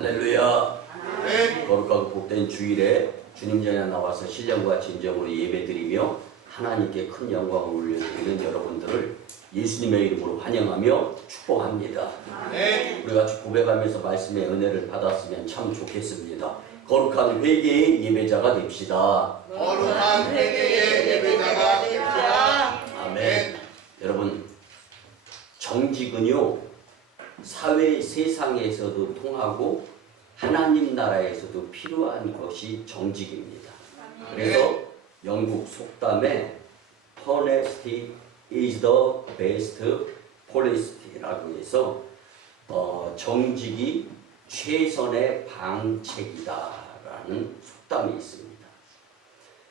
할렐루야. 거룩하고 복된 주일에 주님 전에 나와서 신령과 진정으로 예배드리며 하나님께 큰 영광을 올려드리는 여러분들을 예수님의 이름으로 환영하며 축복합니다. 우리가 고백하면서 말씀의 은혜를 받았으면 참 좋겠습니다. 거룩한 회개의 예배자가 됩시다. 거룩한 회개의 예배자가 됩시다. 아멘. 여러분, 정직은요 사회 세상에서도 통하고 하나님 나라에서도 필요한 것이 정직입니다. 그래서 영국 속담에 Honesty is the best policy라고 해서 정직이 최선의 방책이다라는 속담이 있습니다.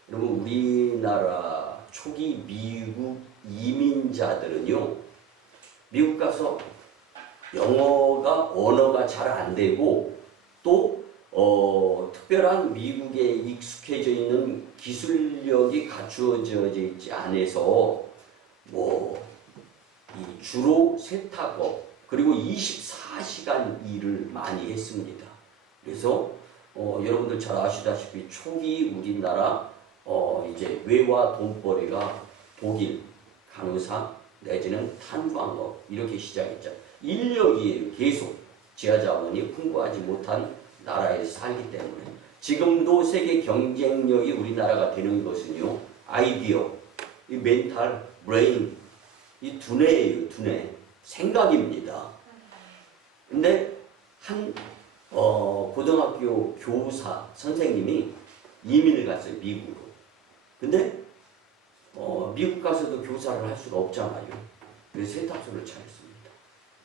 여러분, 우리나라 초기 미국 이민자들은요, 미국 가서 영어가 언어가 잘 안 되고 또 특별한 미국에 익숙해져 있는 기술력이 갖추어져 있지 않아서 주로 세탁업 그리고 24시간 일을 많이 했습니다. 그래서 여러분들 잘 아시다시피 초기 우리나라 이제 외화 돈벌이가 독일, 간호사 내지는 탄광업 이렇게 시작했죠. 인력이에요. 계속 지하자원이 풍부하지 못한 나라에서 살기 때문에 지금도 세계 경쟁력이 우리나라가 되는 것은요, 아이디어, 이 멘탈, 브레인, 이 두뇌예요. 두뇌, 생각입니다. 근데 한 고등학교 교사 선생님이 이민을 갔어요. 미국으로. 근데 미국 가서도 교사를 할 수가 없잖아요. 그래서 세탁소를 차렸습니다.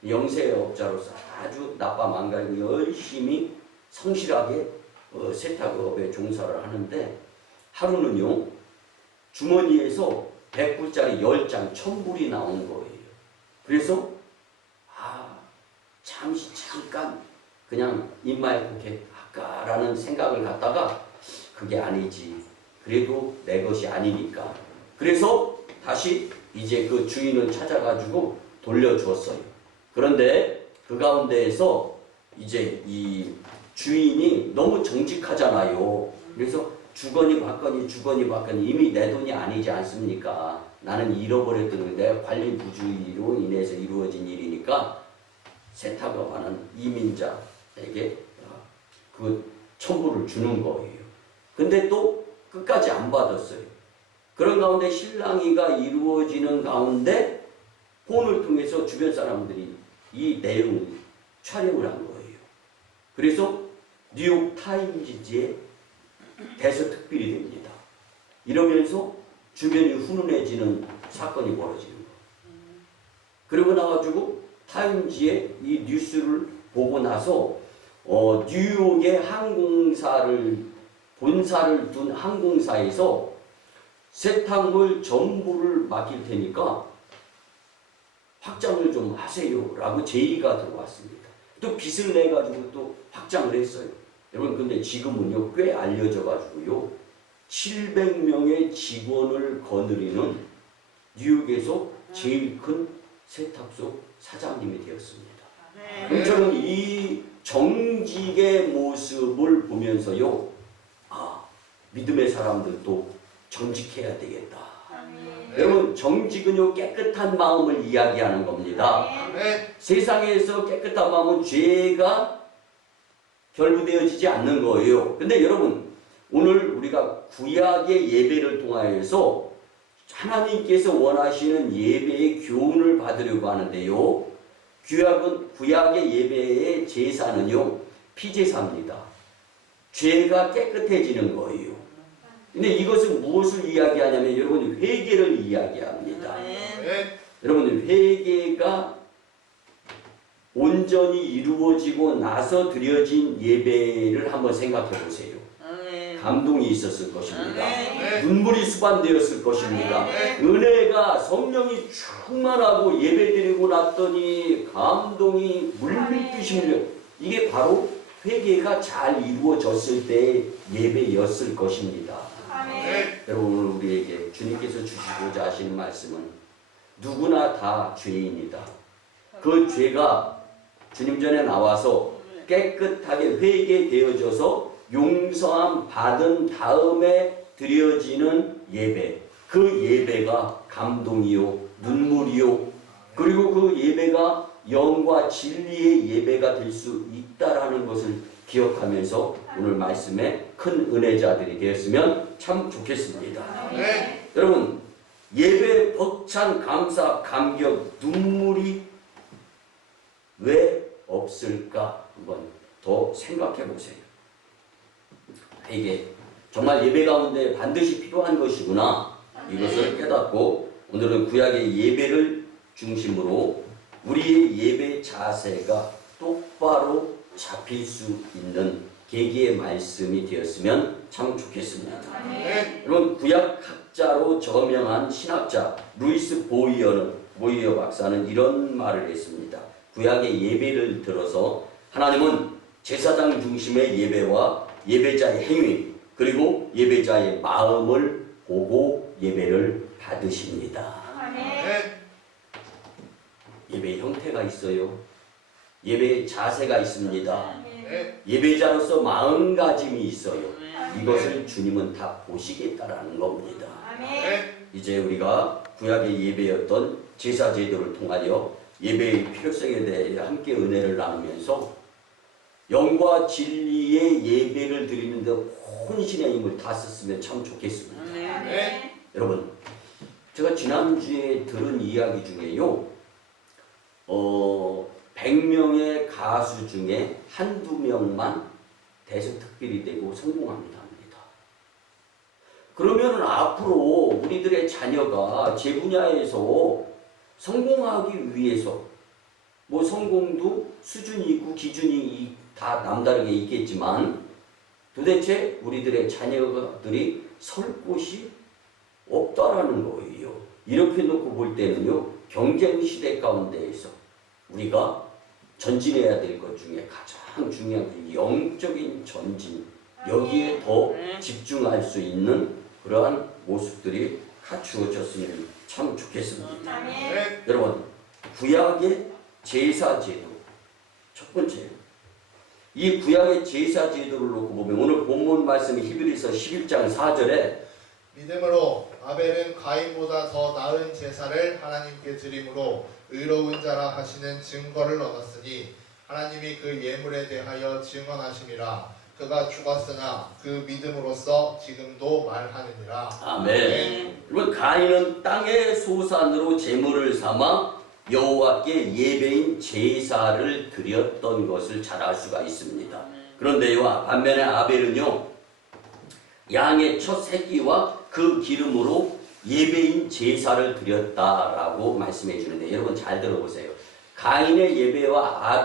영세업자로서 아주 나빠 망가지고 열심히 성실하게 세탁업에 종사를 하는데 하루는요 주머니에서 100불짜리 10장 1000불이 나온 거예요. 그래서 잠깐 그냥 인마에 고객할까라는 생각을 갖다가 그게 아니지, 그래도 내 것이 아니니까, 그래서 다시 이제 그 주인을 찾아가지고 돌려주었어요. 그런데 그 가운데에서 이제 이 주인이 너무 정직하잖아요. 그래서 주거니 받거니 이미 내 돈이 아니지 않습니까? 나는 잃어버렸던 내 관리 부주의로 인해서 이루어진 일이니까 세탁업하는 이민자에게 그 1000불을 주는 거예요. 근데 또 끝까지 안 받았어요. 그런 가운데 실랑이가 이루어지는 가운데 폰을 통해서 주변 사람들이 이 내용을 촬영을 한 거예요. 그래서 뉴욕 타임즈지에 대서특필이 됩니다. 이러면서 주변이 훈훈해지는 사건이 벌어지는 거예요. 그러고 나가지고 타임즈에 이 뉴스를 보고 나서 뉴욕의 본사를 둔 항공사에서 세탁물 전부를 맡길 테니까 확장을 좀 하세요 라고 제의가 들어왔습니다. 또 빚을 내가지고 또 확장을 했어요. 여러분, 근데 지금은요 꽤 알려져 가지고요 700명의 직원을 거느리는 뉴욕에서 제일 큰 세탁소 사장님이 되었습니다. 저는 이 정직의 모습을 보면서요, 믿음의 사람들도 정직해야 되겠다. 여러분, 정직은요 깨끗한 마음을 이야기하는 겁니다. 세상에서 깨끗한 마음은 죄가 결부되어지지 않는 거예요. 근데 여러분, 오늘 우리가 구약의 예배를 통하여서 하나님께서 원하시는 예배의 교훈을 받으려고 하는데요, 구약의 예배의 제사는요 피제사입니다. 죄가 깨끗해지는 거예요. 근데 이것은 무엇을 이야기하냐면 여러분, 회개를 이야기합니다. 여러분, 회개가 온전히 이루어지고 나서 드려진 예배를 한번 생각해 보세요. 감동이 있었을 것입니다. 눈물이 수반되었을 것입니다. 은혜가, 성령이 충만하고 예배드리고 났더니 감동이 물밀듯이 밀려. 이게 바로 회개가 잘 이루어졌을 때의 예배였을 것입니다. 여러분, 오늘 우리에게 주님께서 주시고자 하시는 말씀은 누구나 다 죄인이다. 그 죄가 주님 전에 나와서 깨끗하게 회개되어져서 용서함 받은 다음에 드려지는 예배. 그 예배가 감동이요, 눈물이요, 그리고 그 예배가 영과 진리의 예배가 될 수 있다라는 것을 기억하면서 오늘 말씀에 큰 은혜자들이 되었으면 참 좋겠습니다. 네. 여러분, 예배 벅찬 감사, 감격, 눈물이 왜 없을까 한번 더 생각해 보세요. 이게 정말 예배 가운데 반드시 필요한 것이구나, 이것을 깨닫고 오늘은 구약의 예배를 중심으로 우리의 예배 자세가 똑바로 잡힐 수 있는 계기의 말씀이 되었으면 참 좋겠습니다. 네. 여러분, 구약학자로 저명한 신학자 루이스 보이어 박사는 이런 말을 했습니다. 구약의 예배를 들어서 하나님은 제사장 중심의 예배와 예배자의 행위, 그리고 예배자의 마음을 보고 예배를 받으십니다. 네. 예배의 형태가 있어요. 예배의 자세가 있습니다. 네. 예배자로서 마음가짐이 있어요. 이것을 주님은 다 보시겠다라는 겁니다. 네. 이제 우리가 구약의 예배였던 제사 제도를 통하여 예배의 필요성에 대해 함께 은혜를 나누면서 영과 진리의 예배를 드리는데 혼신의 힘을 다 썼으면 참 좋겠습니다. 네. 여러분, 제가 지난주에 들은 이야기 중에요, 100명의 가수 중에 한두 명만 대성특필이 되고 성공합니다. 그러면 앞으로 우리들의 자녀가 제 분야에서 성공하기 위해서, 뭐 성공도 수준이 있고 기준이 다 남다르게 있겠지만 도대체 우리들의 자녀들이 설 곳이 없다라는 거예요. 이렇게 놓고 볼 때는요, 경쟁 시대 가운데에서 우리가 전진해야 될 것 중에 가장 중요한 게 영적인 전진, 여기에 더 집중할 수 있는 그러한 모습들이 갖추어졌으면 참 좋겠습니다. 네. 여러분, 구약의 제사 제도, 첫 번째, 이 구약의 제사 제도를 놓고 보면 오늘 본문 말씀이 히브리서 11장 4절에 믿음으로 아벨은 가인보다 더 나은 제사를 하나님께 드림으로 의로운 자라 하시는 증거를 얻었으니 하나님이 그 예물에 대하여 증언하심이라. 그가 죽었으나 그 믿음으로써 지금도 말하느니라. 아멘. 여러분, 가인은 땅의 소산으로 제물을 삼아 여호와께 예배인 제사를 드렸던 것을 잘 알 수가 있습니다. 그런데요, 반면에 아벨은요, 양의 첫 새끼와 그 기름으로 예배인 제사를 드렸다라고 말씀해 주는데, 여러분 잘 들어보세요. 가인의 예배와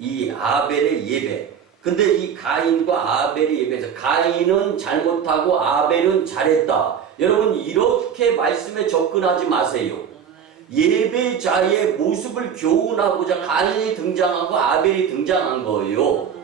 아벨의 예배. 근데 이 가인과 아벨의 예배에서 가인은 잘못하고 아벨은 잘했다. 여러분, 이렇게 말씀에 접근하지 마세요. 예배자의 모습을 교훈하고자 가인이 등장하고 아벨이 등장한 거예요.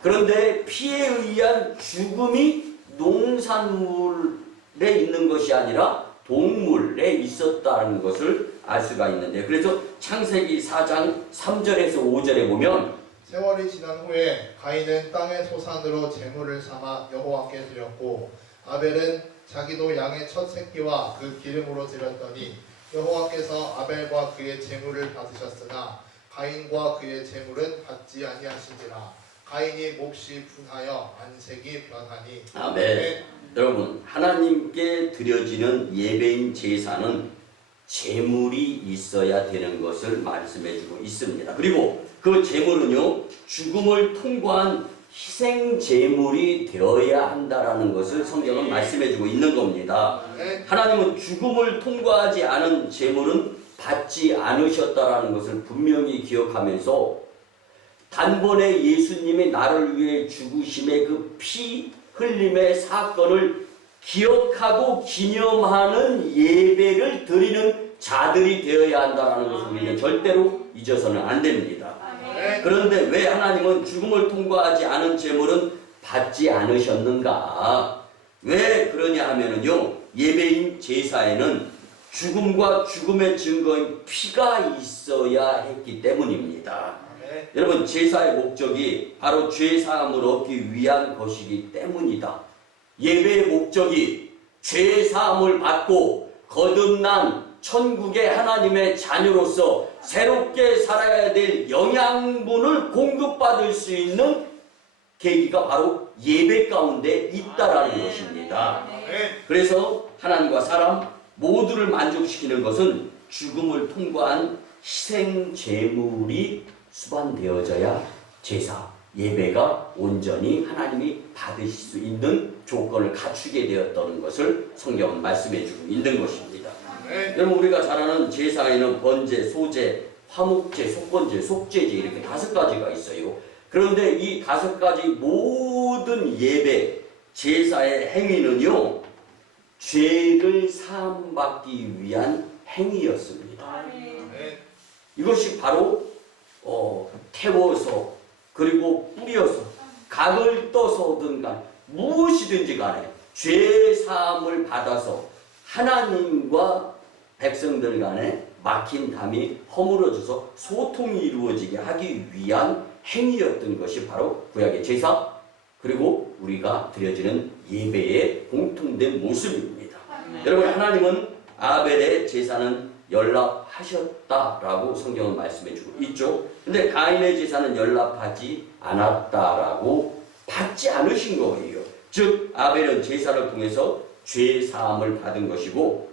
그런데 피에 의한 죽음이 농산물에 있는 것이 아니라 동물에 있었다는 것을 알 수가 있는데, 그래서 창세기 4장 3절에서 5절에 보면 세월이 지난 후에 가인은 땅의 소산으로 제물을 삼아 여호와께 드렸고 아벨은 자기도 양의 첫 새끼와 그 기름으로 드렸더니 여호와께서 아벨과 그의 제물을 받으셨으나 가인과 그의 제물은 받지 아니하신지라. 가인이 몹시 분하여 안색이 변하니. 아멘. 네. 여러분, 하나님께 드려지는 예배인 제사는 제물이 있어야 되는 것을 말씀해주고 있습니다. 그리고 그 제물은요, 죽음을 통과한 희생 제물이 되어야 한다라는 것을 성경은 말씀해주고 있는 겁니다. 네. 하나님은 죽음을 통과하지 않은 제물은 받지 않으셨다라는 것을 분명히 기억하면서 단번에 예수님이 나를 위해 죽으심의 그 피 흘림의 사건을 기억하고 기념하는 예배를 드리는 자들이 되어야 한다는 것을 우리는 절대로 잊어서는 안 됩니다. 네. 그런데 왜 하나님은 죽음을 통과하지 않은 제물은 받지 않으셨는가? 왜 그러냐 하면은요, 예배인 제사에는 죽음과 죽음의 증거인 피가 있어야 했기 때문입니다. 여러분, 제사의 목적이 바로 죄사함을 얻기 위한 것이기 때문이다. 예배의 목적이 죄사함을 받고 거듭난 천국의 하나님의 자녀로서 새롭게 살아야 될 영양분을 공급받을 수 있는 계기가 바로 예배 가운데 있다라는 것입니다. 그래서 하나님과 사람 모두를 만족시키는 것은 죽음을 통과한 희생 제물이 수반되어져야 제사, 예배가 온전히 하나님이 받으실 수 있는 조건을 갖추게 되었다는 것을 성경은 말씀해 주고 있는 것입니다. 여러분, 우리가 잘 아는 제사에는 번제, 소제, 화목제, 속건제, 속죄제 이렇게 5가지가 있어요. 그런데 이 5가지 모든 예배, 제사의 행위는요, 죄를 사함받기 위한 행위였습니다. 이것이 바로 태워서 그리고 뿌려서 각을 떠서든 간 무엇이든지 간에 죄 사함을 받아서 하나님과 백성들 간에 막힌 담이 허물어져서 소통이 이루어지게 하기 위한 행위였던 것이 바로 구약의 제사, 그리고 우리가 드려지는 예배의 공통된 모습입니다. 여러분, 하나님은 아벨의 제사는 연락하셨다라고 성경은 말씀해 주고 있죠. 근데 가인의 제사는 연락하지 않았다라고 받지 않으신 거예요. 즉 아벨은 제사를 통해서 죄 사함을 받은 것이고,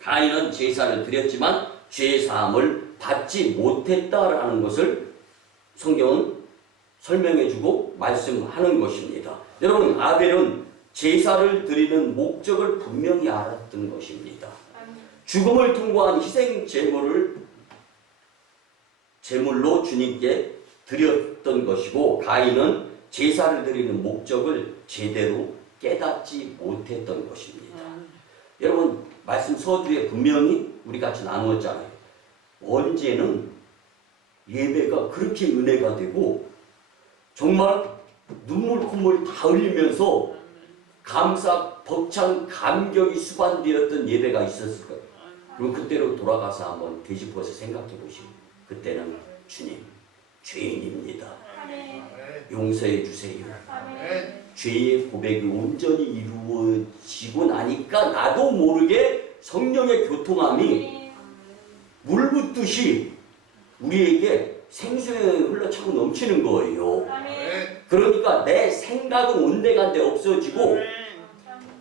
가인은 제사를 드렸지만 죄 사함을 받지 못했다라는 것을 성경은 설명해 주고 말씀하는 것입니다. 여러분, 아벨은 제사를 드리는 목적을 분명히 알았던 것입니다. 죽음을 통과한 희생 제물로 주님께 드렸던 것이고, 가인은 제사를 드리는 목적을 제대로 깨닫지 못했던 것입니다. 여러분, 말씀 서두에 분명히 우리 같이 나누었잖아요. 언제는 예배가 그렇게 은혜가 되고 정말 눈물 콧물 다 흘리면서 감사, 벅찬 감격이 수반되었던 예배가 있었을까요? 그럼 그때로 돌아가서 한번 되짚어서 생각해 보시고, 그때는 주님, 죄인입니다. 용서해 주세요. 죄의 고백이 온전히 이루어지고 나니까 나도 모르게 성령의 교통함이 물 붓듯이 우리에게 생수에 흘러차고 넘치는 거예요. 그러니까 내 생각은 온데간데 없어지고,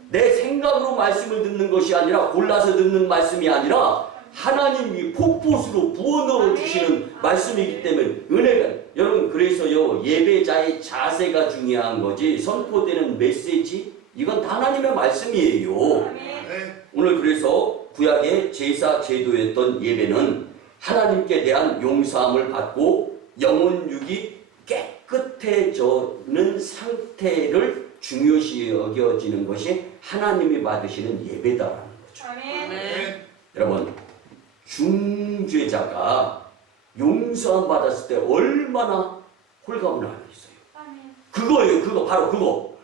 내 생각으로 말씀을 듣는 것이 아니라, 골라서 듣는 말씀이 아니라 하나님이 폭포수로 부어 넣어 주시는 말씀이기 때문에 은혜가, 여러분, 그래서요, 예배자의 자세가 중요한 거지 선포되는 메시지, 이건 다 하나님의 말씀이에요. 오늘 그래서 구약의 제사 제도였던 예배는 하나님께 대한 용서함을 받고 영혼육이 깨끗해지는 상태를 중요시 여겨지는 것이 하나님이 받으시는 예배다라는 거죠. 여러분, 중죄자가 용서함 받았을 때 얼마나 홀가분을 하겠어요. 그거예요. 그거 바로 그거.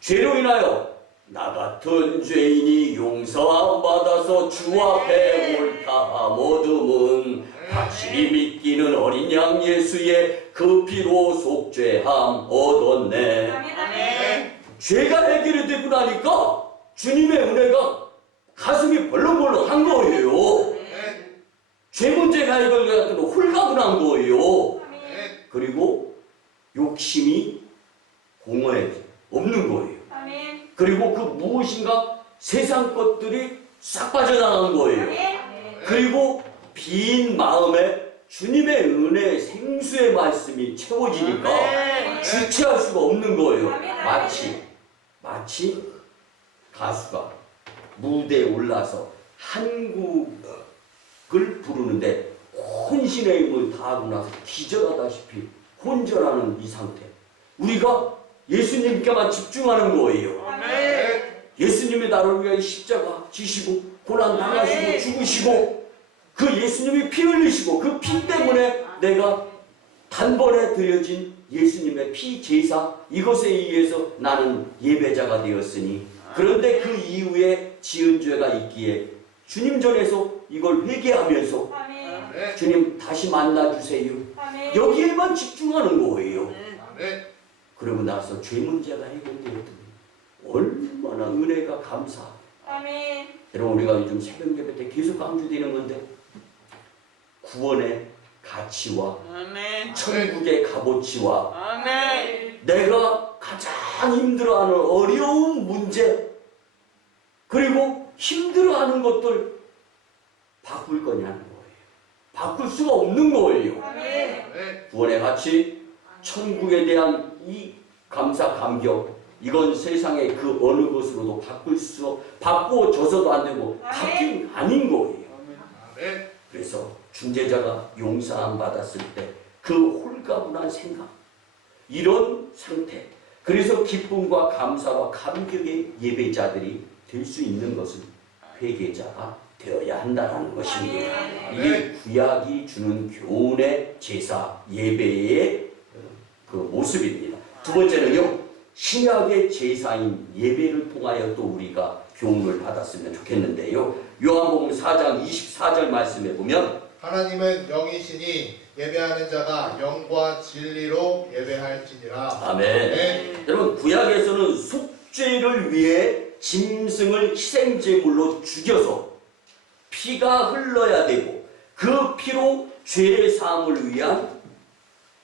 죄로 인하여 나 같은 죄인이 용서함 받아서 주 앞에 옳다 모둠은 확실히 믿기는 어린 양 예수의 그 피로 속죄함 얻었네. 죄가 해결이 되고 나니까 주님의 은혜가 가슴이 벌렁벌렁한 거예요. 죄 문제가 해결되고 홀가분한 거예요. 그리고 욕심이 공허해 없는 거예요. 그리고 그 무엇인가 세상 것들이 싹 빠져나간 거예요. 그리고 빈 마음에 주님의 은혜 생수의 말씀이 채워지니까 주체할 수가 없는 거예요. 마치 가수가 무대에 올라서 한국을 부르는데 혼신의 힘을 다하고 나서 기절하다시피 혼절하는 이 상태. 우리가 예수님께만 집중하는 거예요. 예수님이 나를 위하여 십자가 지시고 고난 당하시고 죽으시고 그 예수님이 피 흘리시고 그 피 때문에 내가 단번에 드려진 예수님의 피 제사, 이것에 의해서 나는 예배자가 되었으니, 그런데 그 이후에 지은 죄가 있기에 주님 전에서 이걸 회개하면서 아멘. 주님 다시 만나주세요. 아멘. 여기에만 집중하는 거예요. 아멘. 그러고 나서 죄 문제가 해결되었더니 얼마나 은혜가 감사. 아멘. 여러분 우리가 요즘 새벽 예배 때 계속 강조되는 건데 구원의 가치와 아멘. 천국의 값어치와 아멘. 내가 가장 힘들어하는 어려운 문제 그리고 힘들어하는 것들 바꿀 거냐는 거예요. 바꿀 수가 없는 거예요. 아멘. 구원의 가치, 천국에 대한 이 감사 감격 이건 세상의 그 어느 것으로도 바꿔줘서도 안 되고 바뀐 아닌 거예요. 아멘. 그래서 중재자가 용서함 받았을 때 그 홀가분한 생각 이런 상태 그래서 기쁨과 감사와 감격의 예배자들이 될 수 있는 것은 회개자가 되어야 한다는 것입니다. 이게 구약이 주는 교훈의 제사 예배의 그 모습입니다. 두 번째는요. 신약의 제사인 예배를 통하여 또 우리가 교훈을 받았으면 좋겠는데요. 요한복음 4장 24절 말씀에 보면 하나님은 영이시니 예배하는 자가 영과 진리로 예배할지니라. 아멘. 여러분 구약에서는 속죄를 위해 짐승을 희생제물로 죽여서 피가 흘러야 되고 그 피로 죄 사함을 위한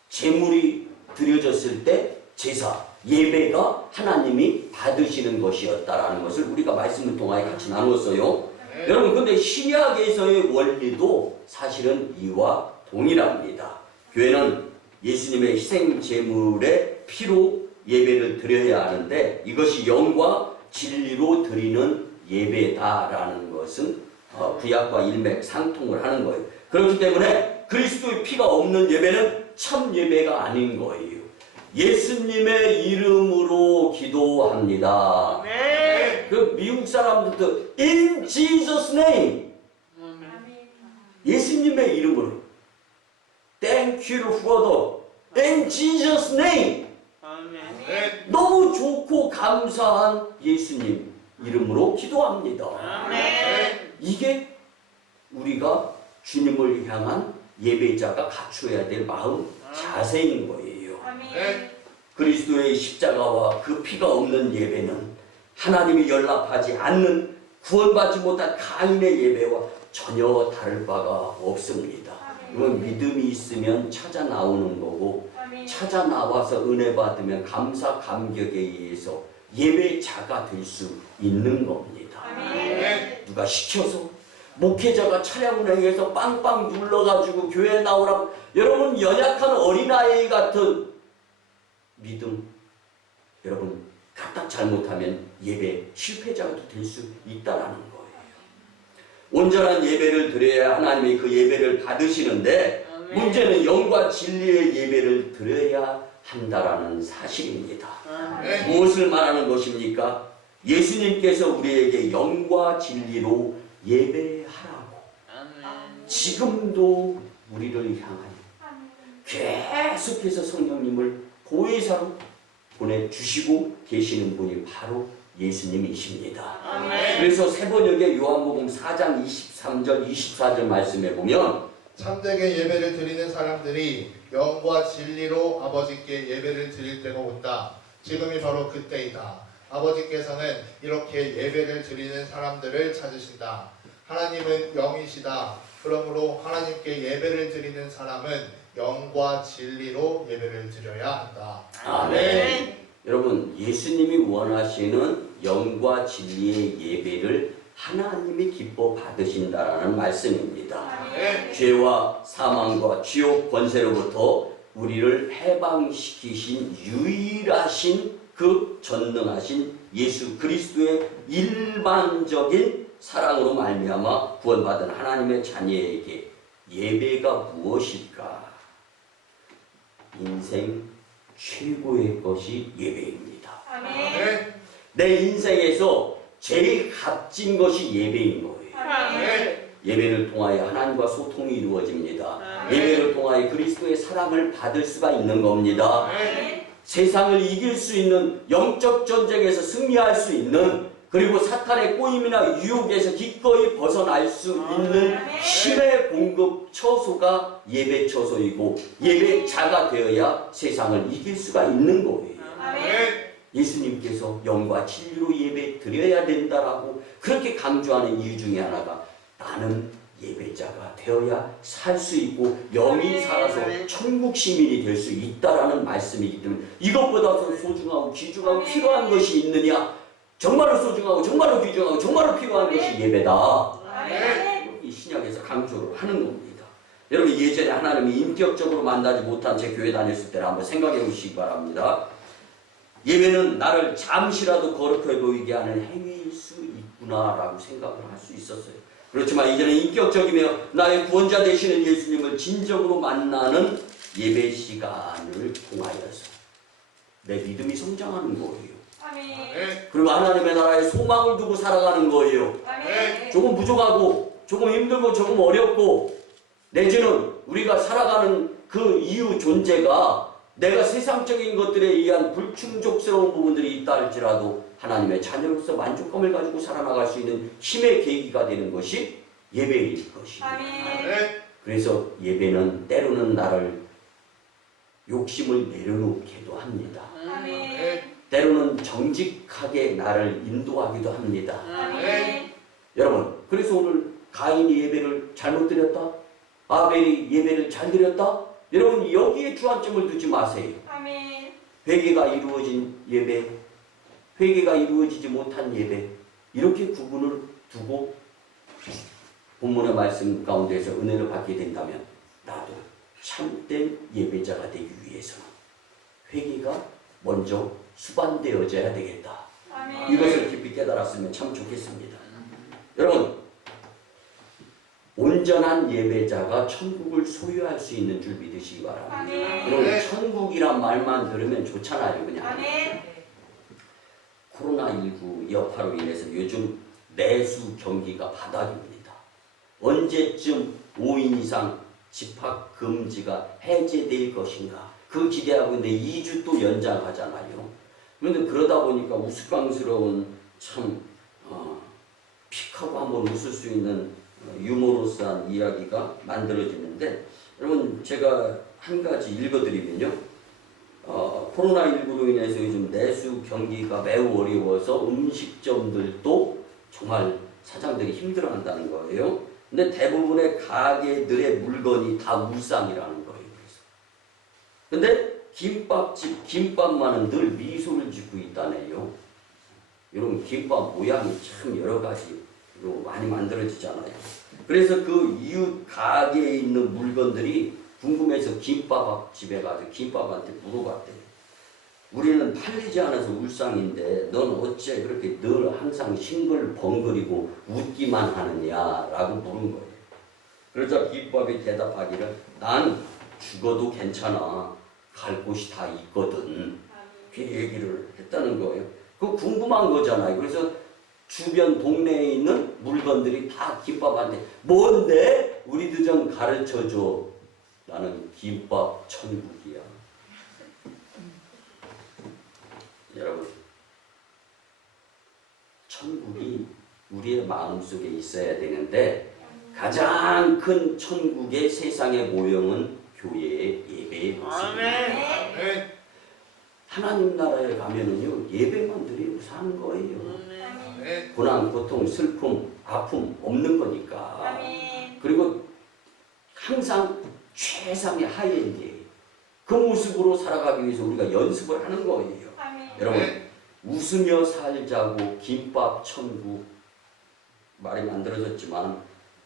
제물이 드려졌을 때 제사 예배가 하나님이 받으시는 것이었다라는 것을 우리가 말씀을 통하여 같이 나누었어요. 여러분 근데 신약에서의 원리도 사실은 이와 동일합니다. 교회는 예수님의 희생 제물의 피로 예배를 드려야 하는데 이것이 영과 진리로 드리는 예배다라는 것은 구약과 일맥상통을 하는 거예요. 그렇기 때문에 그리스도의 피가 없는 예배는 참 예배가 아닌 거예요. 예수님의 이름으로 기도합니다. 그 미국 사람들도 In Jesus' name 예수님의 이름으로 Thank you for the In Jesus' name 너무 좋고 감사한 예수님 이름으로 기도합니다. 이게 우리가 주님을 향한 예배자가 갖추어야 될 마음 자세인 거예요. 그리스도의 십자가와 그 피가 없는 예배는 하나님이 연락하지 않는 구원받지 못한 가인의 예배와 전혀 다를 바가 없습니다. 이건 믿음이 있으면 찾아 나오는 거고 찾아 나와서 은혜 받으면 감사 감격에 의해서 예배자가 될 수 있는 겁니다. 누가 시켜서 목회자가 차량 운행해서 빵빵 눌러가지고 교회에 나오라고 여러분 연약한 어린아이 같은 믿음 여러분 까딱 잘못하면 예배 실패자가 될 수 있다라는 거예요. 온전한 예배를 드려야 하나님이 그 예배를 받으시는데 문제는 영과 진리의 예배를 드려야 한다라는 사실입니다. 무엇을 말하는 것입니까? 예수님께서 우리에게 영과 진리로 예배하라고 지금도 우리를 향하여 계속해서 성령님을 보혜사로 보내주시고 계시는 분이 바로 예수님이십니다. 그래서 세번역의 요한복음 4장 23절 24절 말씀에 보면 참되게 예배를 드리는 사람들이 영과 진리로 아버지께 예배를 드릴 때가 온다. 지금이 바로 그때이다. 아버지께서는 이렇게 예배를 드리는 사람들을 찾으신다. 하나님은 영이시다. 그러므로 하나님께 예배를 드리는 사람은 영과 진리로 예배를 드려야 한다. 아멘. 여러분 예수님이 원하시는 영과 진리의 예배를 하나님이 기뻐 받으신다라는 말씀입니다. 죄와 사망과 지옥 권세로부터 우리를 해방시키신 유일하신 그 전능하신 예수 그리스도의 일반적인 사랑으로 말미암아 구원받은 하나님의 자녀에게 예배가 무엇일까? 인생 최고의 것이 예배입니다. 내 인생에서 제일 값진 것이 예배인 거예요. 예배를 통하여 하나님과 소통이 이루어집니다. 예배를 통하여 그리스도의 사랑을 받을 수가 있는 겁니다. 세상을 이길 수 있는 영적 전쟁에서 승리할 수 있는 그리고 사탄의 꼬임이나 유혹에서 기꺼이 벗어날 수 있는 힘의 공급 처소가 예배 처소이고 예배자가 되어야 세상을 이길 수가 있는 거예요. 예수님께서 영과 진리로 예배 드려야 된다라고 그렇게 강조하는 이유 중에 하나가 나는 예배자가 되어야 살 수 있고 영이 살아서 천국 시민이 될 수 있다라는 말씀이기 때문에 이것보다 더 소중하고 귀중하고 필요한 것이 있느냐? 정말로 소중하고 정말로 귀중하고 정말로 필요한 것이 예배다. 이 신약에서 강조를 하는 겁니다. 여러분 예전에 하나님이 인격적으로 만나지 못한 제 교회 다녔을 때를 한번 생각해 보시기 바랍니다. 예배는 나를 잠시라도 거룩해 보이게 하는 행위일 수 있구나라고 생각을 할 수 있었어요. 그렇지만 이제는 인격적이며 나의 구원자 되시는 예수님을 진정으로 만나는 예배 시간을 통하여서 내 믿음이 성장하는 거예요. 그리고 하나님의 나라에 소망을 두고 살아가는 거예요. 조금 부족하고 조금 힘들고 조금 어렵고 내지는 우리가 살아가는 그 이유 존재가 내가 세상적인 것들에 의한 불충족스러운 부분들이 있다 할지라도 하나님의 자녀로서 만족감을 가지고 살아나갈 수 있는 힘의 계기가 되는 것이 예배일 것입니다. 그래서 예배는 때로는 나를 욕심을 내려놓기도 합니다. 때로는 정직하게 나를 인도하기도 합니다. 여러분, 그래서 오늘 가인이 예배를 잘못 드렸다? 아벨이 예배를 잘 드렸다? 여러분 여기에 주안점을 두지 마세요. 회개가 이루어진 예배, 회개가 이루어지지 못한 예배 이렇게 구분을 두고 본문의 말씀 가운데서 은혜를 받게 된다면 나도 참된 예배자가 되기 위해서는 회개가 먼저 수반되어져야 되겠다. 이것을 깊이 깨달았으면 참 좋겠습니다. 여러분 온전한 예배자가 천국을 소유할 수 있는 줄 믿으시기 바랍니다. 여러분 천국이란 말만 들으면 좋잖아요. 그냥 코로나19 여파로 인해서 요즘 내수 경기가 바닥입니다. 언제쯤 5인 이상 집합 금지가 해제될 것인가 그 기대하고 있는데 2주 또 연장하잖아요. 그런데 그러다 보니까 우스꽝스러운 참 픽하고 한번 웃을 수 있는 유머러스한 이야기가 만들어지는데 여러분 제가 한 가지 읽어드리면요. 코로나19로 인해서 요즘 내수 경기가 매우 어려워서 음식점들도 정말 사장들이 힘들어한다는 거예요. 근데 대부분의 가게들의 물건이 다 물상이라는 거예요. 근데 김밥집 김밥만은 늘 미소를 짓고 있다네요. 여러분 김밥 모양이 참 여러 가지로 많이 만들어지잖아요. 그래서 그 이웃 가게에 있는 물건들이 궁금해서 김밥집에 가서 김밥한테 물어봤대요. 우리는 팔리지 않아서 울상인데 넌 어째 그렇게 늘 항상 싱글벙글이고 웃기만 하느냐라고 물은 거예요. 그러자 김밥이 대답하기를 난 죽어도 괜찮아. 갈 곳이 다 있거든. 그 얘기를 했다는 거예요. 그거 궁금한 거잖아요. 그래서 주변 동네에 있는 물건들이 다 김밥한테 뭔데? 우리도 좀 가르쳐줘. 나는 김밥 천국이야. 여러분 천국이 우리의 마음속에 있어야 되는데 가장 큰 천국의 세상의 모형은 교회의 예배의 모습입니다. 하나님 나라에 가면은요 예배만 드리고 사는 거예요. 고난, 고통, 슬픔, 아픔 없는 거니까. 그리고 항상 최상의 하이엔드예요. 그 모습으로 살아가기 위해서 우리가 연습을 하는 거예요. 여러분 웃으며 살자고 김밥 천국 말이 만들어졌지만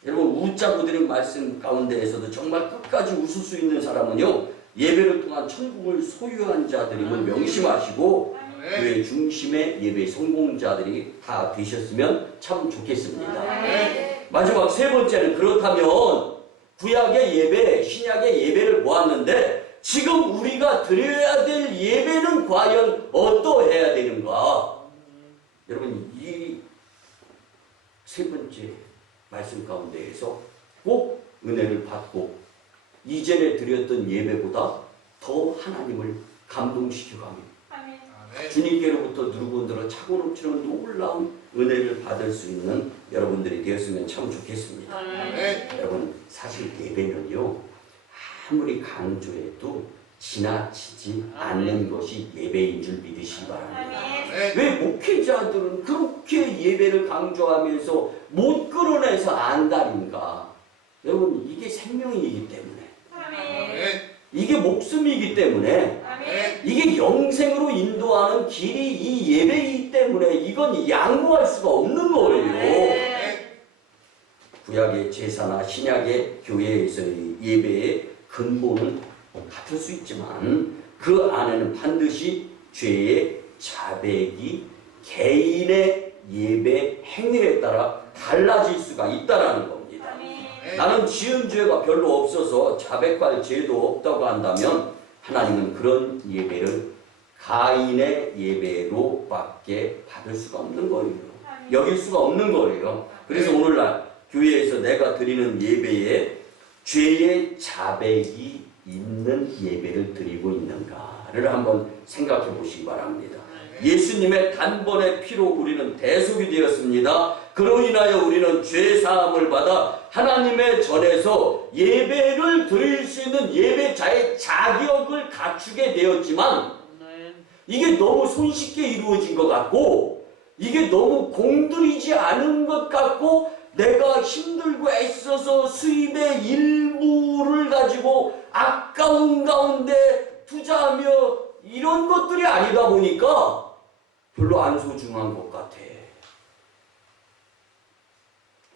여러분 웃자고 드린 말씀 가운데에서도 정말 끝까지 웃을 수 있는 사람은요 예배를 통한 천국을 소유한 자들임을 명심하시고 교회 중심의 예배 성공자들이 다 되셨으면 참 좋겠습니다. 마지막 세 번째는 그렇다면 구약의 예배, 신약의 예배를 보았는데 지금 우리가 드려야 될 예배는 과연 어떠해야 되는가? 여러분 이 세 번째 말씀 가운데에서 꼭 은혜를 받고 이전에 드렸던 예배보다 더 하나님을 감동시켜가며 주님께로부터 누구분들은 차고 넘치는 놀라운 은혜를 받을 수 있는 여러분들이 되었으면 참 좋겠습니다. 여러분 사실 예배는요 아무리 강조해도 지나치지 않는 것이 예배인 줄 믿으시기 바랍니다. 왜 목회자들은 그렇게 예배를 강조하면서 못 끌어내서 안달인가? 여러분 이게 생명이기 때문에 이게 목숨이기 때문에 이게 영생으로 인도하는 길이 이 예배이기 때문에 이건 양보할 수가 없는 거예요. 구약의 제사나 신약의 교회에서의 예배의 근본은 같을 수 있지만 그 안에는 반드시 죄의 자백이 개인의 예배 행위에 따라 달라질 수가 있다는 겁니다. 나는 지은 죄가 별로 없어서 자백할 죄도 없다고 한다면 하나님은 그런 예배를 가인의 예배로밖에 받을 수가 없는 거예요. 여길 수가 없는 거예요. 그래서 오늘날 교회에서 내가 드리는 예배에 죄의 자백이 있는 예배를 드리고 있는가를 한번 생각해 보시기 바랍니다. 예수님의 단번의 피로 우리는 대속이 되었습니다. 그로 인하여 우리는 죄 사함을 받아 하나님의 전에서 예배를 드릴 수 있는 예배자의 자격을 갖추게 되었지만 이게 너무 손쉽게 이루어진 것 같고 이게 너무 공들이지 않은 것 같고 내가 힘들고 애써서 수입의 일부를 가지고 아까운 가운데 투자하며 이런 것들이 아니다 보니까 별로 안 소중한 것 같아.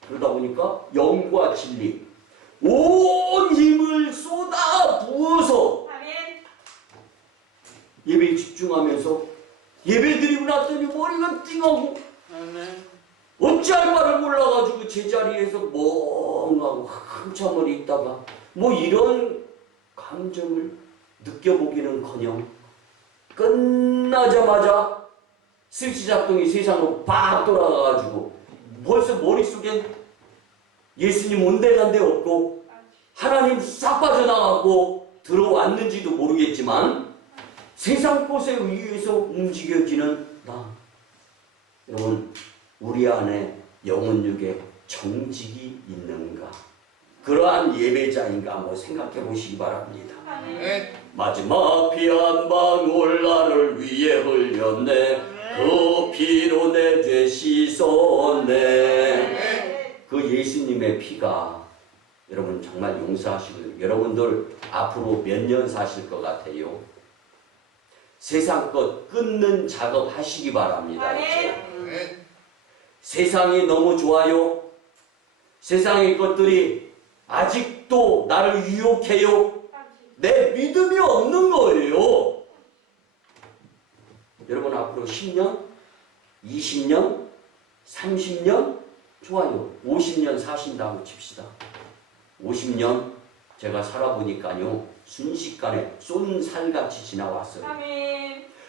그러다 보니까 영과 진리 온 힘을 쏟아 부어서 예배에 집중하면서 예배 드리고 났더니 머리가 띵하고 어찌할 말을 몰라가지고 제자리에서 멍하고 한참을 있다가 뭐 이런 감정을 느껴보기는커녕 끝나자마자 스위치작동이 세상으로 팍 돌아가가지고 벌써 머릿속엔 예수님 온데간데 없고 하나님 싹 빠져나갔고 들어왔는지도 모르겠지만 세상 것에 의해서 움직여지는 나. 여러분 우리 안에 영혼육에 정직이 있는가? 그러한 예배자인가 한번 생각해 보시기 바랍니다. 마지막 피 한 방울 나를 위해 흘렸네. 그 피로 내 죄 씻었네. 그 예수님의 피가 여러분 정말 용서하시고 여러분들 앞으로 몇 년 사실 것 같아요? 세상 것 끊는 작업 하시기 바랍니다. 세상이 너무 좋아요. 세상의 것들이 아직도 나를 유혹해요. 내 믿음이 없는 거예요. 여러분 앞으로 10년, 20년, 30년 좋아요. 50년 사신다고 칩시다. 50년 제가 살아보니까요. 순식간에 쏜 살같이 지나왔어요.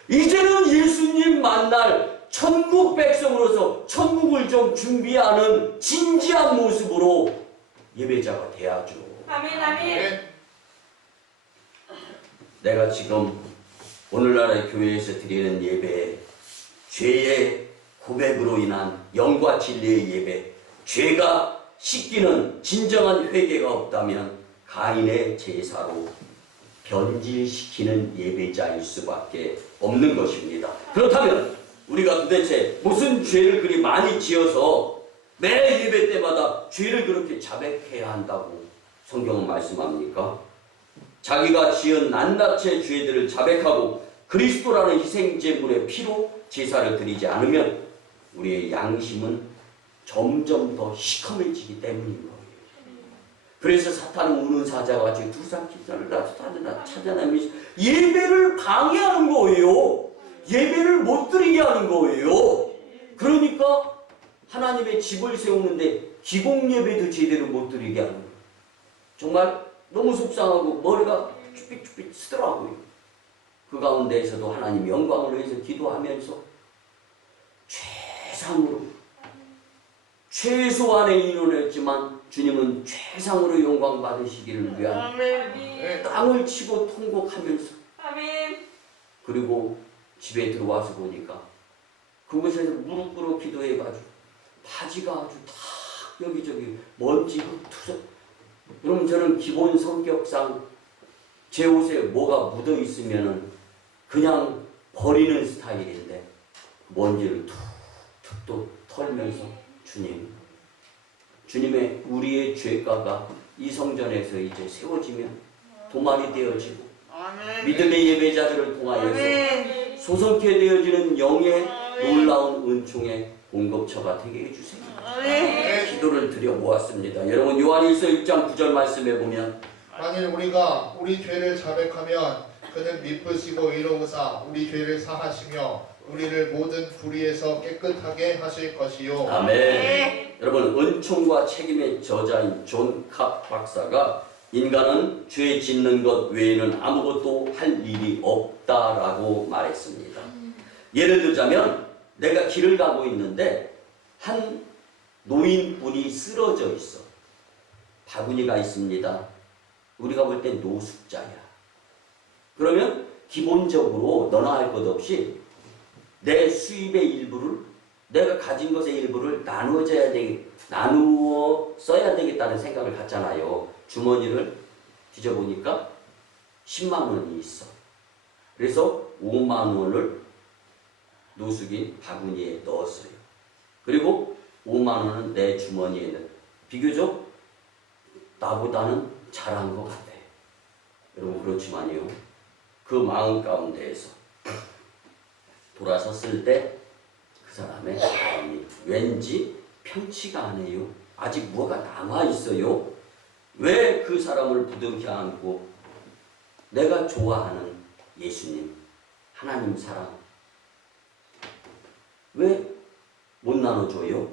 이제는 예수님 만날 천국 백성으로서 천국을 좀 준비하는 진지한 모습으로 예배자가 돼야죠. 내가 지금 오늘날의 교회에서 드리는 예배에 죄의 고백으로 인한 영과 진리의 예배, 죄가 씻기는 진정한 회개가 없다면 가인의 제사로 변질시키는 예배자일 수밖에 없는 것입니다. 그렇다면 우리가 도대체 무슨 죄를 그리 많이 지어서 매 예배 때마다 죄를 그렇게 자백해야 한다고 성경은 말씀합니까? 자기가 지은 낱낱의 죄들을 자백하고 그리스도라는 희생제물의 피로 제사를 드리지 않으면 우리의 양심은 점점 더 시커매지기 때문인 거예요. 그래서 사탄은 우는 사자와 같이 두상기사를 찾아내면서 예배를 방해하는 거예요. 예배를 못 드리게 하는 거예요. 그러니까 하나님의 집을 세우는데 기공예배도 제대로 못 드리게 하는 거예요. 정말 너무 속상하고 머리가 쭈삣쭈삣 쓰더라고요. 그 가운데에서도 하나님 영광을 위해서 기도하면서 최상으로 최소한의 인원이었지만 주님은 최상으로 영광 받으시기를 위한 땅을 치고 통곡하면서 그리고 집에 들어와서 보니까 그곳에서 무릎 꿇어 기도해가지고 바지가 아주 다 여기저기 먼지 흙투성. 그럼 저는 기본 성격상 제 옷에 뭐가 묻어 있으면은 그냥 버리는 스타일인데 먼지를 툭툭 또 털면서 주님의 우리의 죄가가 이 성전에서 이제 세워지면 도말이 되어지고 아멘. 믿음의 예배자들을 통하여서 아멘. 소성케 되어지는 영의 놀라운 은총의 공급처가 되게 해주세요. 아멘. 기도를 드려 보았습니다. 여러분 요한일서 6장 9절 말씀에 보면 만일 우리가 우리 죄를 자백하면 그는 미쁘시고 의로우사 우리 죄를 사하시며 우리를 모든 불의에서 깨끗하게 하실 것이요. 아멘. 여러분 은총과 책임의 저자인 존 캅 박사가 인간은 죄 짓는 것 외에는 아무것도 할 일이 없다라고 말했습니다. 예를 들자면 내가 길을 가고 있는데 한 노인분이 쓰러져 있어. 바구니가 있습니다. 우리가 볼 땐 노숙자야. 그러면 기본적으로 너나 할 것 없이 내 수입의 일부를 내가 가진 것의 일부를 나누어 써야 되겠다는 생각을 갖잖아요. 주머니를 뒤져보니까 10만 원이 있어. 그래서 5만 원을 노숙인 바구니에 넣었어요. 그리고 5만 원은 내 주머니에 넣었어요. 비교적 나보다는 잘한 것 같아. 여러분 그렇지만요. 그 마음 가운데에서 돌아섰을 때 그 사람의 마음이 왠지 편치가 않아요. 아직 뭐가 남아있어요. 왜 그 사람을 부둥켜 안고 내가 좋아하는 예수님, 하나님 사랑 왜 못 나눠줘요?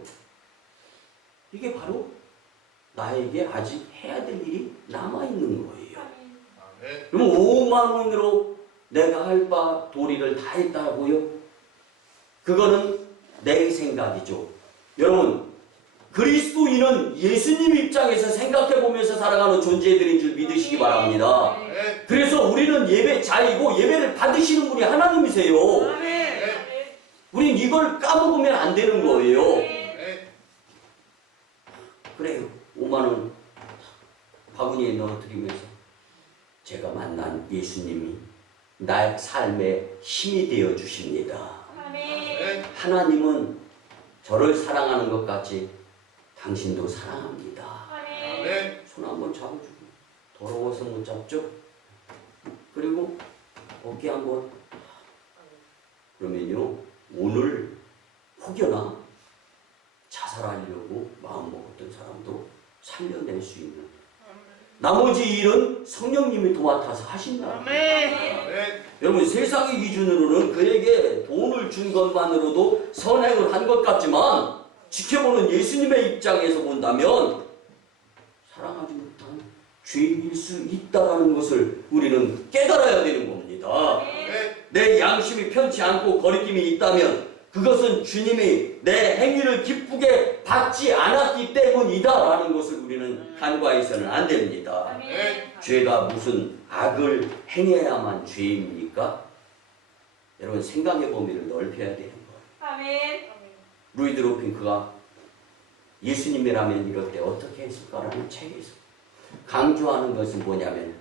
이게 바로 나에게 아직 해야 될 일이 남아있는 거예요. 그럼 5만 원으로 내가 할 바 도리를 다 했다고요? 그거는 내 생각이죠. 여러분 그리스도인은 예수님 입장에서 생각해보면서 살아가는 존재들인 줄 믿으시기 바랍니다. 그래서 우리는 예배자이고 예배를 받으시는 분이 하나님이세요. 우린 이걸 까먹으면 안 되는 거예요. 그래요. 5만 원 바구니에 넣어드리면서 제가 만난 예수님이 나의 삶의 힘이 되어 주십니다. 하나님은 저를 사랑하는 것 같이 당신도 사랑합니다. 손 한번 잡아주고 더러워서 못 잡죠? 그리고 어깨 한번. 그러면요 오늘 혹여나 자살하려고 마음먹었던 사람도 살려낼 수 있는 나머지 일은 성령님이 도맡아서 하신다. 여러분 세상의 기준으로는 그에게 돈을 준 것만으로도 선행을 한 것 같지만 지켜보는 예수님의 입장에서 본다면 사랑하지 못한 죄인일 수 있다는 것을 우리는 깨달아야 되는 겁니다. 내 양심이 편치 않고 거리낌이 있다면 그것은 주님이 내 행위를 기쁘게 받지 않았기 때문이다라는 것을 우리는 간과해서는 안 됩니다. 죄가 무슨 악을 행해야만 죄입니까? 여러분 생각의 범위를 넓혀야 되는 거예요. 루이드 로핑크가 예수님이라면 이럴 때 어떻게 했을까라는 책에서 강조하는 것은 뭐냐면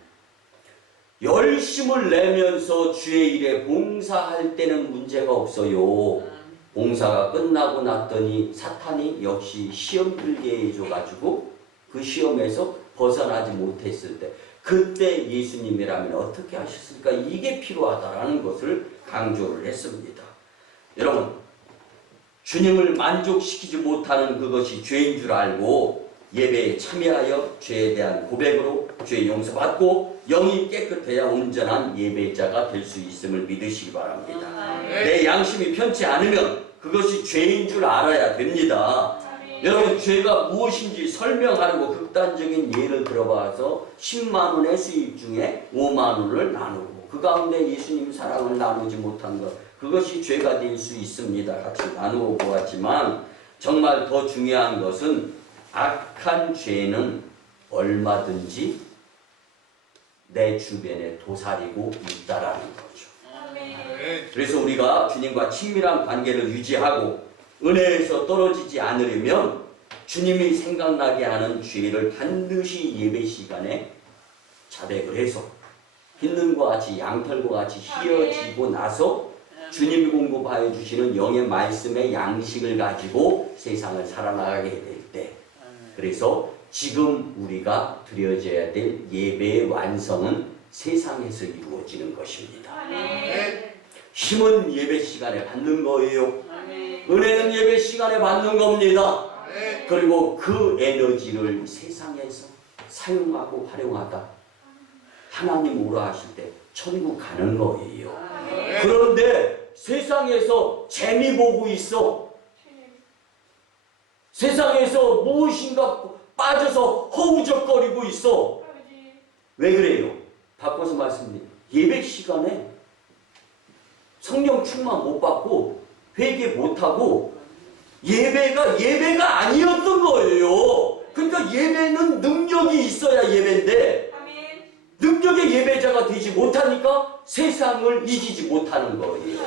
열심을 내면서 주의 일에 봉사할 때는 문제가 없어요. 봉사가 끝나고 났더니 사탄이 역시 시험 들게 해줘가지고 그 시험에서 벗어나지 못했을 때 그때 예수님이라면 어떻게 하셨을까? 이게 필요하다라는 것을 강조를 했습니다. 여러분 주님을 만족시키지 못하는 그것이 죄인 줄 알고 예배에 참여하여 죄에 대한 고백으로 죄 용서받고 영이 깨끗해야 온전한 예배자가 될 수 있음을 믿으시기 바랍니다. 내 양심이 편치 않으면 그것이 죄인 줄 알아야 됩니다. 여러분 죄가 무엇인지 설명하려고 극단적인 예를 들어봐서 10만 원의 수입 중에 5만 원을 나누고 그 가운데 예수님 사랑을 나누지 못한 것 그것이 죄가 될 수 있습니다. 같이 나누어 보았지만 정말 더 중요한 것은 악한 죄는 얼마든지 내 주변에 도사리고 있다라는 거죠. 그래서 우리가 주님과 친밀한 관계를 유지하고 은혜에서 떨어지지 않으려면 주님이 생각나게 하는 주일을 반드시 예배 시간에 자백을 해서 흰눈과 같이 양털과 같이 휘어지고 나서 주님이 공급하여 주시는 영의 말씀의 양식을 가지고 세상을 살아나가게 될 때, 그래서 지금 우리가 드려져야 될 예배의 완성은 세상에서 이루어지는 것입니다. 힘은 예배 시간에 받는 거예요. 은혜는 예배 시간에 받는 겁니다. 그리고 그 에너지를 세상에서 사용하고 활용하다 하나님 오라 하실 때 천국 가는 거예요. 그런데 세상에서 재미 보고 있어. 세상에서 무엇인가 빠져서 허우적거리고 있어. 왜 그래요? 바꿔서 말씀드립니다. 예배 시간에 성령 충만 못 받고 회개 못하고 예배가 아니었던 거예요. 그러니까 예배는 능력이 있어야 예배인데 능력의 예배자가 되지 못하니까 세상을 이기지 못하는 거예요.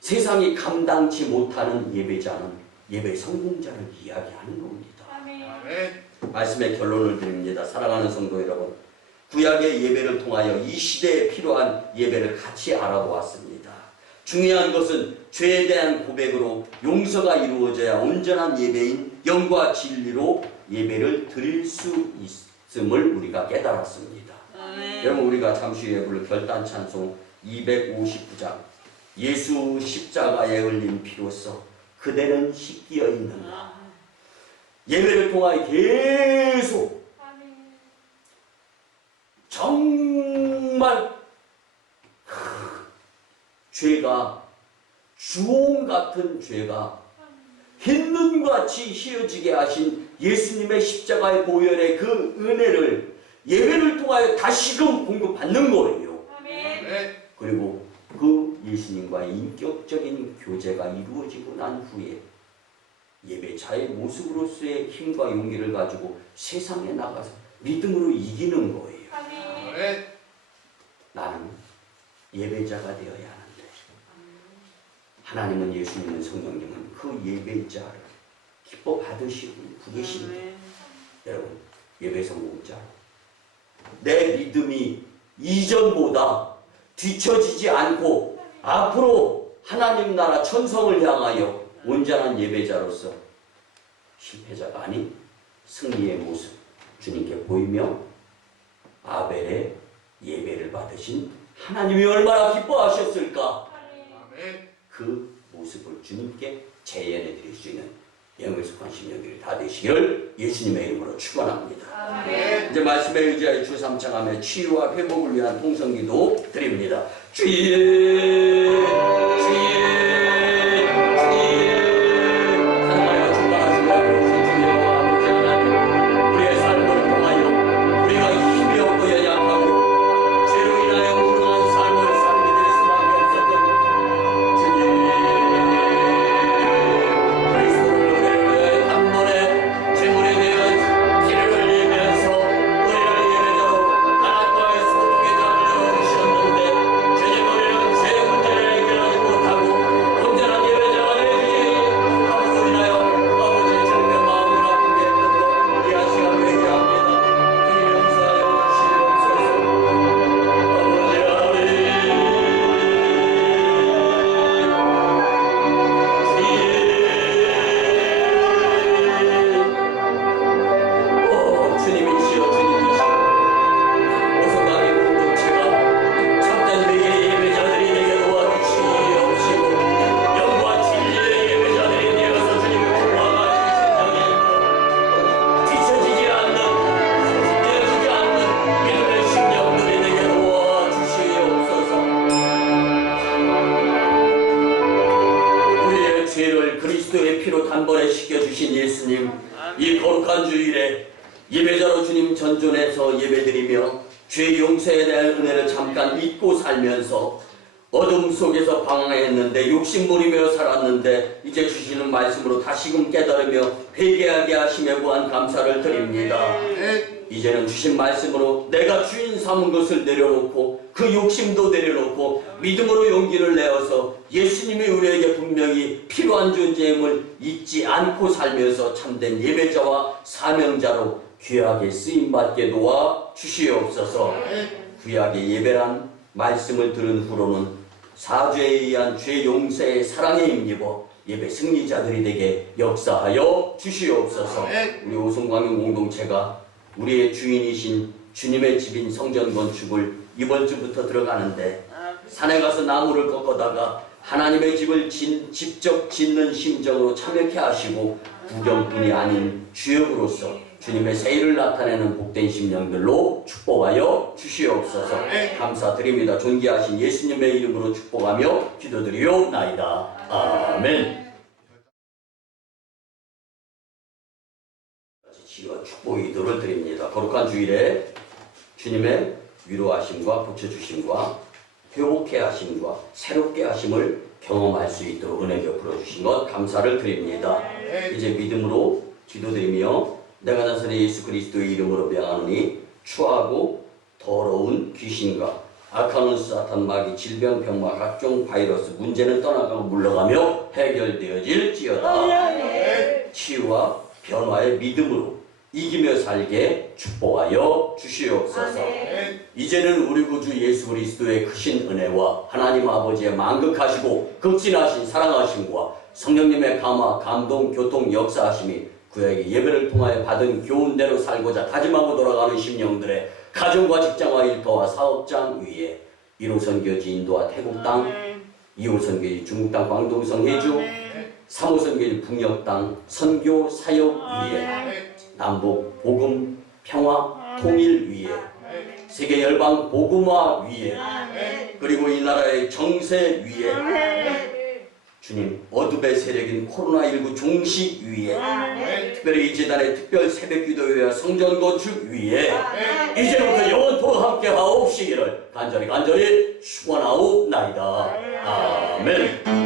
세상이 감당치 못하는 예배자는 예배 성공자를 이야기하는 겁니다. 말씀의 결론을 드립니다. 사랑하는 성도 여러분, 구약의 예배를 통하여 이 시대에 필요한 예배를 같이 알아보았습니다. 중요한 것은 죄에 대한 고백으로 용서가 이루어져야 온전한 예배인 영과 진리로 예배를 드릴 수 있음을 우리가 깨달았습니다. 여러분, 우리가 잠시 후에 부를 결단 찬송 259장 예수 십자가에 흘린 피로써 그대는 씻기어 있는가, 예배를 통하여 계속 정말 죄가, 주홍 같은 죄가 흰눈같이 휘어지게 하신 예수님의 십자가의 보혈의 그 은혜를 예배를 통하여 다시금 공급받는 거예요. 그리고 그 예수님과의 인격적인 교제가 이루어지고 난 후에 예배자의 모습으로서의 힘과 용기를 가지고 세상에 나가서 믿음으로 이기는 거예요. 나는 예배자가 되어야 하는데, 하나님은, 예수님은, 성령님은 그 예배자를 기뻐 받으시고 계십니다. 여러분, 예배 성공자, 내 믿음이 이전보다 뒤처지지 않고 앞으로 하나님 나라 천성을 향하여 온전한 예배자로서 실패자가 아닌 승리의 모습 주님께 보이며 아벨의 예배를 받으신 하나님이 얼마나 기뻐하셨을까, 그 모습을 주님께 재현해 드릴 수 있는 영에 속한 심령들이 다 되시기를 예수님의 이름으로 축원합니다. 이제 말씀에 의지하여 주 3창 하며 치유와 회복을 위한 통성기도 드립니다. 주의 사랑하여 충만하신 아버지 주여, 아버지 하나님, 우리의 삶을 통하여 우리가 힘이 없고 연약하고 죄로 인하여 무능한 삶을 살게 될 수밖에 없었던 주님, 그리스도를 은혜를 위하여 단번에 제물에 대한 피를 흘리면서 우리를 예배자로 하나님과의 소통의 장을 열어주셨는데, 주님, 우리는 죄 문제를 해결하지 못하고 온전한 예배자가 되어주시니 아버지로 인하여 아버지의 절대 마음을 아프게 했던 것 이 시간 회개합니다. 주님, 용서하여 주시옵소서. 아버지 주님이시여, 주님이시여, 어서 나의 공동체가 참된 회개의 예배자들이 되게 도와주시옵시고 영과 진리의 예배자들이 되어서 주님을 구원하실 생명에 뒤처지지 않는, 되어지지 않는 믿음의 심령들이 되게 도와주시옵소서. 우리의 죄를 그리스도의 피로 단번에 씻겨주신 예수님, 이 거룩한 주일에 예배자로 주님 전존해서 예배드리며 죄 용서에 대한 은혜를 잠깐 잊고 살면서 어둠 속에서 방황했는데 욕심부리며 살았는데 이제 주시는 말씀으로 다시금 깨달으며 회개하게 하심에 무한 감사를 드립니다. 이제는 주신 말씀으로 내가 주인 삼은 것을 내려놓고 그 욕심도 내려놓고 믿음으로 용기를 내어서 예수님이 우리에게 분명히 필요한 존재임을 잊지 않고 살면서 참된 예배자와 사명자로 귀하게 쓰임받게 도와 주시옵소서. 구약의 예배란 말씀을 들은 후로는 사죄에 의한 죄 용서의 사랑에 힘입어 예배 승리자들이 되게 역사하여 주시옵소서. 우리 오송광영 공동체가 우리의 주인이신 주님의 집인 성전 건축을 이번 주부터 들어가는데 산에 가서 나무를 꺾어다가 하나님의 집을 직접 짓는 심정으로 참여케 하시고 구경꾼이 아닌 주역으로서 주님의 새 일을 나타내는 복된 심령들로 축복하여 주시옵소서. 감사드립니다. 존귀하신 예수님의 이름으로 축복하며 기도드리옵나이다. 아멘. 지어 축복의 기도를 드립니다. 거룩한 주일에 주님의 위로하심과 고쳐주심과 회복케 하심과 새롭게 하심을 경험할 수 있도록 은혜 베풀어 주신 것 감사를 드립니다. 이제 믿음으로 기도드리며 내가 나사렛 예수 그리스도의 이름으로 명하노니 추하고 더러운 귀신과 악한 사탄 마귀 질병 병마 각종 바이러스 문제는 떠나가고 물러가며 해결되어질지어다. 치유와 변화의 믿음으로 이기며 살게 축복하여 주시옵소서. 이제는 우리 구주 예수 그리스도의 크신 은혜와 하나님 아버지의 만극하시고 극진하신 사랑하심과 성령님의 감화, 감동, 교통, 역사하심이 구약의 예배를 통하여 받은 교훈대로 살고자 다짐하고 돌아가는 심령들의 가정과 직장과 일터와 사업장 위에 1호 선교지 인도와 태국 땅, 2호 선교지 중국 땅 광동성 해주, 3호 선교지 북녘 땅 선교 사역 위에 남북 복음 평화 통일 위에 세계 열방 복음화 위에 그리고 이 나라의 정세 위에 주님 어둠의 세력인 코로나19 종식 위에 특별히 이 재단의 특별 새벽기도회와 성전 건축 위에 이제부터 영원토록 함께 하옵시기를 간절히 축원하옵나이다. 아멘.